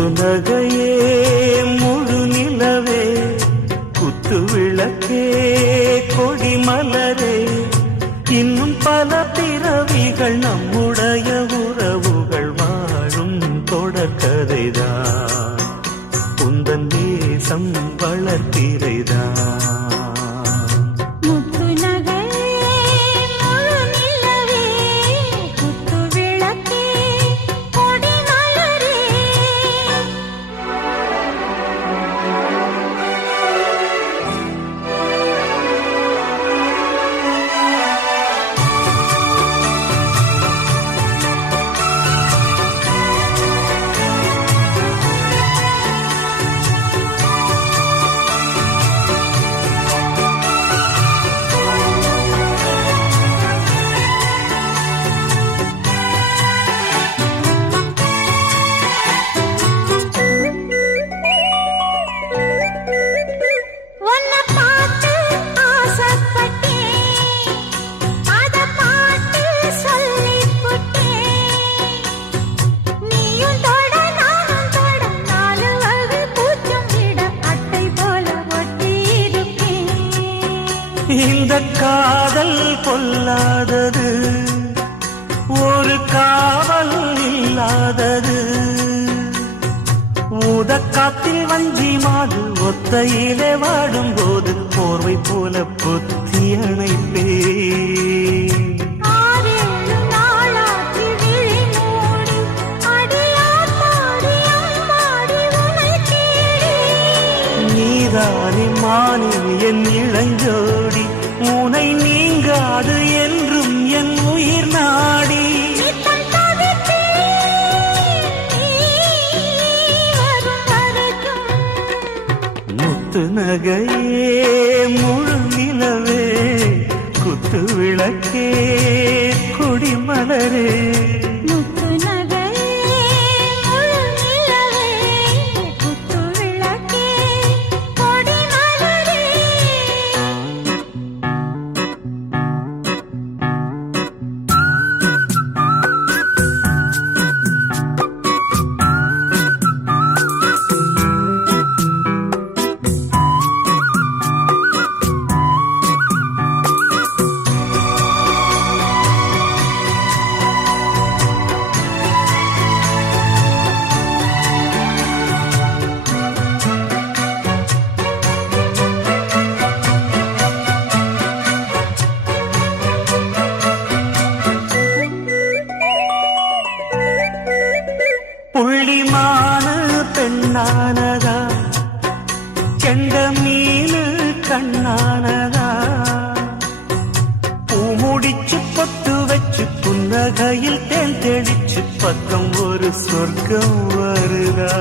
முத்து நகையே முழு நிலவே குத்து விளக்கே கொடி மலரே இன்னும் பல பிறவிகள் நம்முடைய உறவுகள் வாழும் தொடர்கதைதான் உந்தன் தேசம் வளர்த்திரைதான் இந்த காதல் கொல்லாதது ஒரு காவல் இல்லாதது ஊதக்காத்தில் வஞ்சி மாடு ஒத்தையிலே வாடும் போது போர்வை போல புத்தி அணைப்பே நீதானே மானே என் இளஞ்சோடி உனை நீங்காது என்றும் என் உயிர் நாடி முத்து நகையே முழு நிலவே குத்து விளக்கே கொடி மலரே புள்ளிமானு பெண்ணானதா கெண்ட மீனு கண்ணானதா பூமுடிச்சு பொட்டு வச்சு புன்னகையில் தேன் தெளிச்சு பக்கம் ஒரு சொர்க்கம் வருதா